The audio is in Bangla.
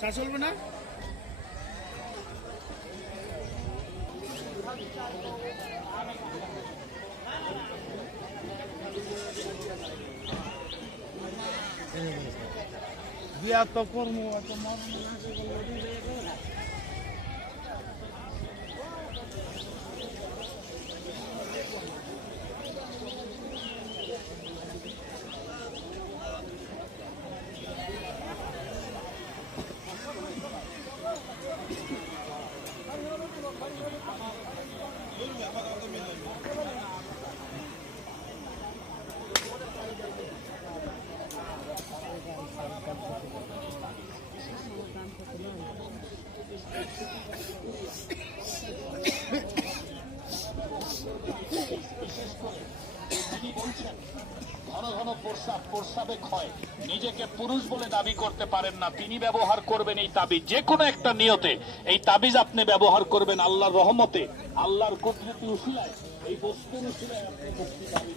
চা চলবে না? বিয়া তো করবো ঘন ঘন প্রস্রাবে ক্ষয়, নিজেকে পুরুষ বলে দাবি করতে পারেন না, তিনি ব্যবহার করবেন এই তাবিজ। যে কোনো একটা নিয়তে এই তাবিজ আপনি ব্যবহার করবেন আল্লাহর রহমতে, আল্লাহর কুদরতি উসিলায়, এই বস্তুর উসিলায় আপনি মুক্তি পাবেন।